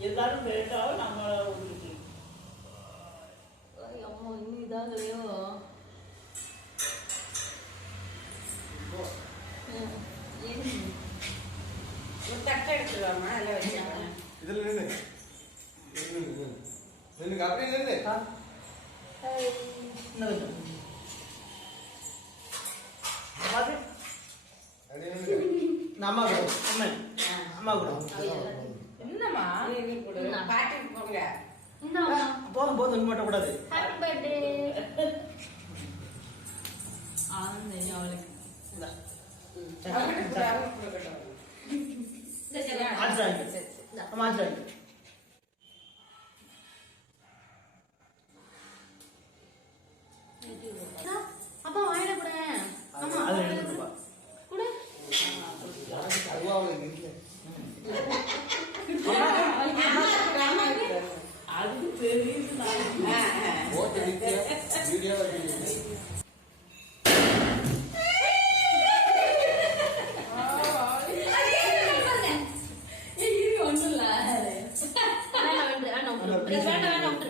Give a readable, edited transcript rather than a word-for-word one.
எல்லாரும் கேட்டாலும் நம்ம ஊருக்கு அம்மா இன்னும் இதாகலையோ ஒரு தட்டை எடுத்துருவாமா எல்லாம் வச்சாங்க இதில் நின்று நின்று அப்படியே நின்று அம்மா கூட அம்மா கூட என்னம்மா பாட்டிக்கு போங்க போதும் போதும் இன்னும் மட்டும் கூடாது ஹாப்பி பர்த்டே ஆனந்த் அவளுக்கு அப்பா வாயில கூட ஆமா கூட அது தெரியுது ஒன்றும் இல்லை வேண்டாம் வேண்டாம்